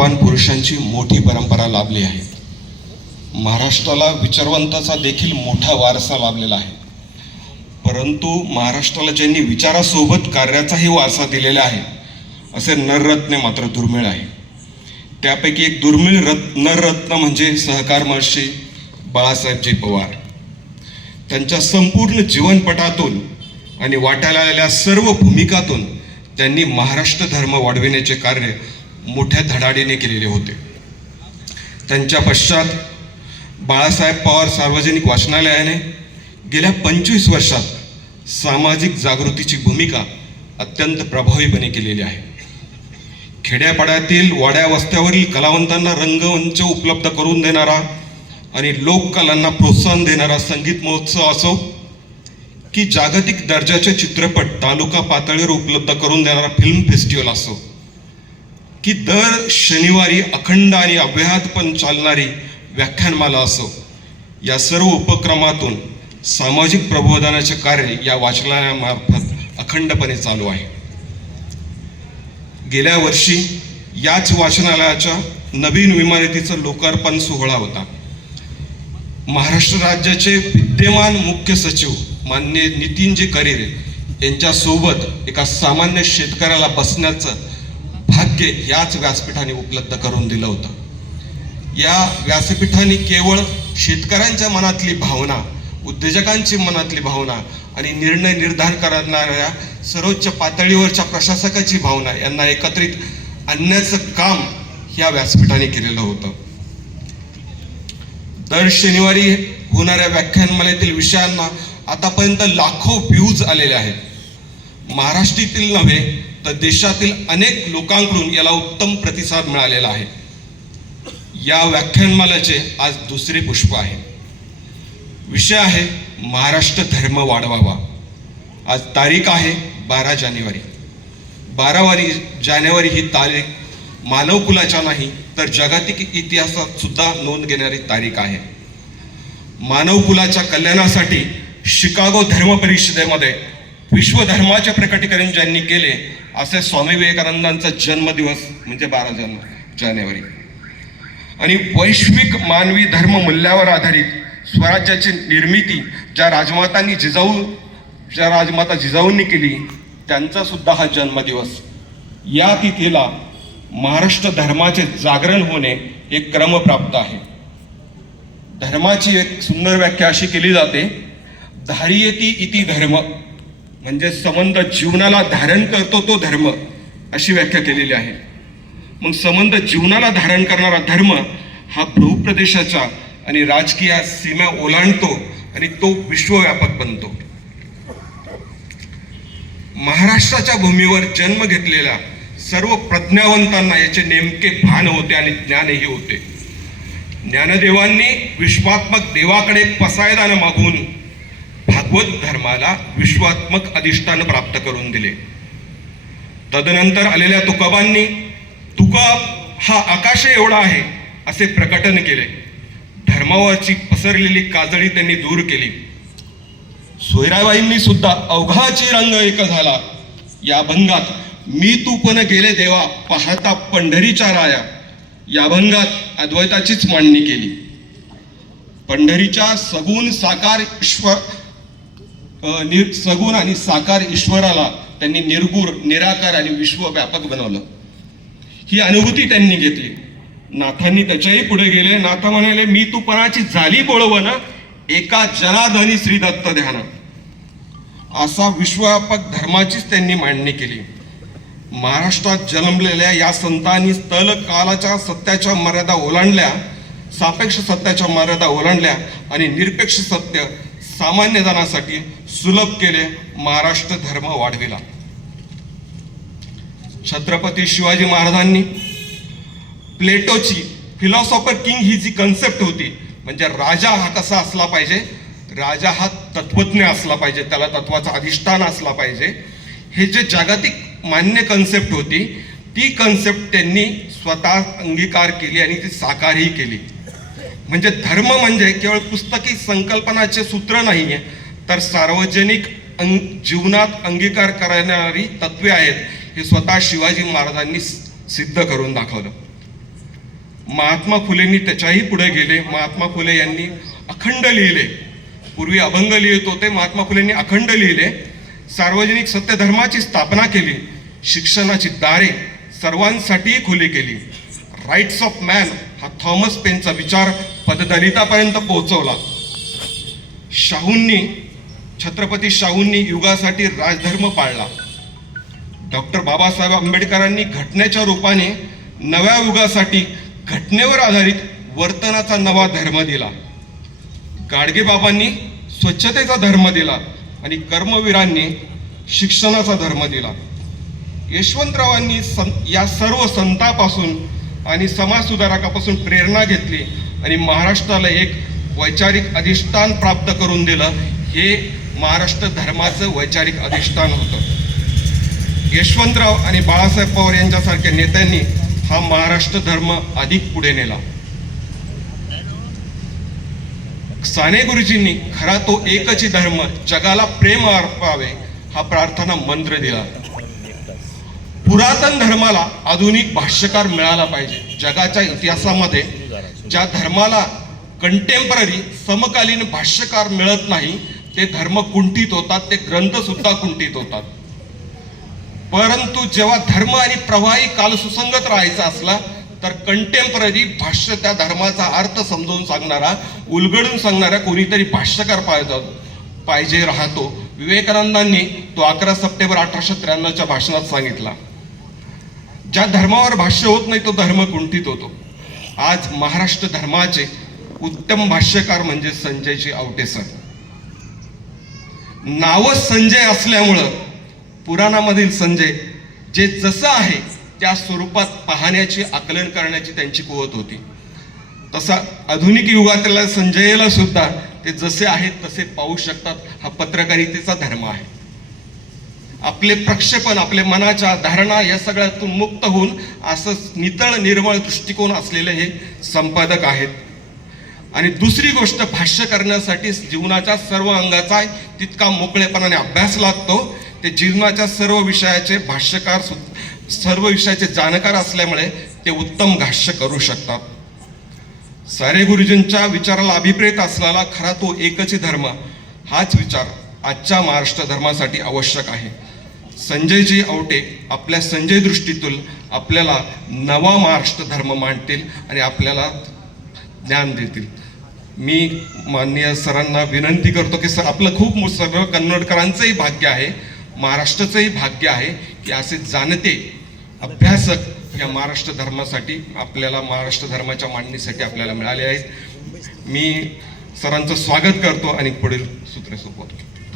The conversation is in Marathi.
भगवान पुरुषांची मोठी परंपरा लाभली आहे. महाराष्ट्राला विचारवंताचा देखील मोठा वारसा लाभलेला आहे. परंतु महाराष्ट्राला ज्यांनी विचारासोबत कार्याचाही वारसा दिलेला आहे असे नररत्ने मात्र दुर्मिळ आहे. त्यापैकी एक दुर्मिळ रत् नररत्न म्हणजे सहकार महर्षी बाळासाहेबजी पवार. त्यांच्या संपूर्ण जीवनपटातून आणि वाटायला आलेल्या सर्व भूमिकातून त्यांनी महाराष्ट्र धर्म वाढविण्याचे कार्य मोठ्या धडाडीने केलेले होते. त्यांच्या पश्चात बाळासाहेब पवार सार्वजनिक वाचनालयाने गेल्या पंचवीस वर्षात सामाजिक जागृतीची भूमिका अत्यंत प्रभावीपणे केलेली आहे. खेड्यापाड्यातील वाड्या वस्त्यावरील कलावंतांना रंगमंच उपलब्ध करून देणारा आणि लोककलांना प्रोत्साहन देणारा संगीत महोत्सव असो की जागतिक दर्जाचे चित्रपट तालुका पातळीवर उपलब्ध करून देणारा फिल्म फेस्टिवल असो की दर शनिवारी अखंड आणि अभ्याहतपण चालणारी व्याख्यानमाला असो. या सर्व उपक्रमातून सामाजिक प्रबोधनाचे कार्य या वाचनालयामार्फत अखंडपणे चालू आहे. गेल्या वर्षी याच वाचनालयाच्या नवीन इमारतीचा लोकार्पण सोहळा होता. महाराष्ट्र राज्याचे विद्यमान मुख्य सचिव मान्य नितीनजी करेरे यांच्यासोबत एका सामान्य शेतकऱ्याला बसण्याचं भाग्य याच व्यासपीठाने उपलब्ध करून दिलं होतं. या व्यासपीठाने केवळ शेतकऱ्यांच्या मनातली भावना उद्योजकांची मनातली भावना आणि निर्णय निर्धार करणाऱ्या सर्वोच्च पातळीवरच्या प्रशासकाची भावना यांना एकत्रित आणण्याचं काम ह्या व्यासपीठाने केलेलं होतं. दर शनिवारी होणाऱ्या व्याख्यानमालेतील विषयांना आतापर्यंत लाखो व्ह्यूज आलेले आहेत. महाराष्ट्रातील नव्हे तर देशातील अनेक लोकांकडून याला उत्तम प्रतिसाद मिळालेला आहे. या व्याख्यानमालाचे आज दुसरे पुष्प आहे. विषय आहे महाराष्ट्र धर्म वाढवावा. आज तारीख आहे बारा जानेवारी. बारावारी जानेवारी ही तारीख मानवकुलाच्या नाही तर जागतिक इतिहासात सुद्धा नोंद घेणारी तारीख आहे. मानवकुलाच्या कल्याणासाठी शिकागो धर्म परिषदेमध्ये विश्वधर्माचे प्रकटीकरण ज्यांनी केले असे स्वामी विवेकानंदांचा जन्मदिवस म्हणजे बारा जन जानेवारी. आणि वैश्विक मानवी धर्म मूल्यावर आधारित स्वराज्याची निर्मिती ज्या राजमातांनी जिजाऊ ज्या राजमाता जिजाऊंनी केली त्यांचा सुद्धा हा जन्मदिवस. या तिथीला महाराष्ट्र धर्माचे जागरण होणे एक क्रमप्राप्त आहे. धर्माची एक सुंदर व्याख्या अशी केली जाते धारियती इति धर्म. म्हणजे संबंध जीवनाला धारण करतो तो धर्म अशी व्याख्या केलेली आहे. मग संबंध जीवनाला धारण करणारा धर्म हा भूप्रदेशाचा आणि राजकीय सीमा ओलांडतो आणि तो विश्वव्यापक बनतो. महाराष्ट्राच्या भूमीवर जन्म घेतलेल्या सर्व प्रज्ञावंतांना याचे नेमके भान होते आणि ज्ञानही होते. ज्ञानदेवांनी विश्वात्मक देवाकडे पसायदानं मागून बौद्ध धर्माला विश्वात्मक अधिष्ठान प्राप्त करून दिले. तदनंतर आलेल्या तुकाबांनी तुका हा आकाश एवढा आहे असे प्रकटन केले. धर्मावरची पसरलेली काजळी त्यांनी दूर केली. सोयराबाईंनी सुद्धा अवघाची रंग एक झाला. या भंगात मी तू पण गेले देवा पाहता पंढरीच्या राया. या भंगात अद्वैताचीच मांडणी केली. पंढरीच्या सगुण साकार ईश्वर निर सगुण आणि साकार ईश्वराला त्यांनी निर्गुण निराकार आणि विश्वव्यापक बनवलं. ही अनुभूती त्यांनी घेतली. नाथांनी त्याच्याही पुढे गेले. नाथा म्हणाले मी तू पणाची झाली बोळवण एका जनाधनी श्री दत्त ध्यान. असा विश्वव्यापक धर्माचीच त्यांनी मांडणी केली. महाराष्ट्रात जन्मलेल्या या संतांनी स्थल कालाच्या सत्याच्या मर्यादा ओलांडल्या सापेक्ष सत्याच्या मर्यादा ओलांडल्या आणि निरपेक्ष सत्य सामान्य जनासाठी सुलभ केले महाराष्ट्र धर्म वाढविला. छत्रपती शिवाजी महाराजांनी प्लेटोची फिलॉसॉफर किंग ही जी कन्सेप्ट होती म्हणजे राजा हा कसा असला पाहिजे राजा हा तत्वज्ञ असला पाहिजे त्याला तत्वाचा अधिष्ठान असला पाहिजे हे जे जागतिक मान्य कन्सेप्ट होती ती कन्सेप्ट त्यांनी स्वतः अंगीकार केली आणि ती साकारही केली. म्हणजे धर्म म्हणजे केवळ पुस्तकी संकल्पनाचे सूत्र नाहीये तर सार्वजनिक अंग जीवनात अंगीकार करणारी तत्वे आहेत हे स्वतः शिवाजी महाराजांनी सिद्ध करून दाखवलं. महात्मा फुलेंनी त्याच्याही पुढे गेले. महात्मा फुले यांनी अखंड लिहिले. पूर्वी अभंग लिहित होते महात्मा फुलेंनी अखंड लिहिले. सार्वजनिक सत्यधर्माची स्थापना केली. शिक्षणाची दारे सर्वांसाठी खुली केली. राईट्स ऑफ मॅन हा थॉमस पेनचा विचार पददलितापर्यंत पोहोचवला. शाहूंनी छत्रपती शाहूंनी युगासाठी राजधर्म पाळला. डॉक्टर बाबासाहेब आंबेडकरांनी घटनेच्या रूपाने नव्या युगासाठी घटनेवर आधारित वर्तनाचा नवा धर्म दिला. गाडगेबाबांनी स्वच्छतेचा धर्म दिला आणि कर्मवीरांनी शिक्षणाचा धर्म दिला. यशवंतरावांनी सं या सर्व संतापासून आणि समाजसुधारकापासून प्रेरणा घेतली आणि महाराष्ट्राला एक वैचारिक अधिष्ठान प्राप्त करून दिलं हे महाराष्ट्र धर्माचं वैचारिक अधिष्ठान होतं. यशवंतराव आणि बाळासाहेब पवार यांच्यासारख्या नेत्यांनी हा महाराष्ट्र धर्म अधिक पुढे नेला. साने गुरुजींनी खरा तो एकच धर्म जगाला प्रेम अर्पावे हा प्रार्थना मंत्र दिला. पुरातन धर्माला आधुनिक भाष्यकार मिळाला पाहिजे. जगाच्या इतिहासामध्ये ज्या धर्माला कंटेम्पररी समकालीन भाष्यकार मिळत नाही ते धर्म कुंठित होतात ते ग्रंथ सुद्धा कुंठित होतात. परंतु जेव्हा धर्म आणि प्रवाही काल सुसंगत राहायचा असला तर कंटेम्पररी भाष्य त्या धर्माचा अर्थ समजावून सांगणारा उलगडून सांगणारा कोणीतरी भाष्यकार पाहिजे पाहिजे राहतो. विवेकानंदांनी तो अकरा सप्टेंबर अठराशे त्र्याण्णवच्या भाषणात सांगितला. ज्या धर्मावर भाष्य होत नाही तो धर्म कुंठित होतो. आज महाराष्ट्र धर्माचे उत्तम भाष्यकार म्हणजे संजयजी आवटे सर. नाव संजय असल्यामुळं पुराणामधील संजय जे जसं आहे त्या स्वरूपात पाहण्याची आकलन करण्याची त्यांची कुवत होती. तसा आधुनिक युगातल्या संजयला सुद्धा ते जसे आहेत तसे पाहू शकतात. हा पत्रकारितेचा धर्म आहे. आपले प्रक्षेपण आपल्या मनाच्या धारणा या सगळ्यातून मुक्त होऊन असं नितळ निर्मळ दृष्टिकोन असलेले हे संपादक आहेत. आणि दुसरी गोष्ट भाष्य करण्यासाठी जीवनाच्या सर्व अंगाचा तितका मोकळेपणाने अभ्यास लागतो. ते जीवनाच्या सर्व विषयाचे भाष्यकार सु- सर्व विषयाचे जाणकार असल्यामुळे ते उत्तम भाष्य करू शकतात. सारे गुरुजींच्या विचाराला अभिप्रेत असलेला खरा तो एकच धर्म हाच विचार आजच्या महाराष्ट्र धर्मासाठी आवश्यक आहे. संजयजी आवटे आपल्या संजय दृष्टीतून आपल्याला नवा महाराष्ट्र धर्म मांडतील आणि आपल्याला ज्ञान देतील. मी माननीय सरांना विनंती करतो की सर आपलं खूप मो- सर्व कन्नडकरांचंही भाग्य आहे महाराष्ट्राचंही भाग्य आहे की असे जाणते अभ्यासक या महाराष्ट्र धर्मासाठी आपल्याला महाराष्ट्र धर्माच्या मांडणीसाठी आपल्याला मिळाले आहेत. मी सरांचं स्वागत करतो आणि पुढील सूत्र सोपवतो.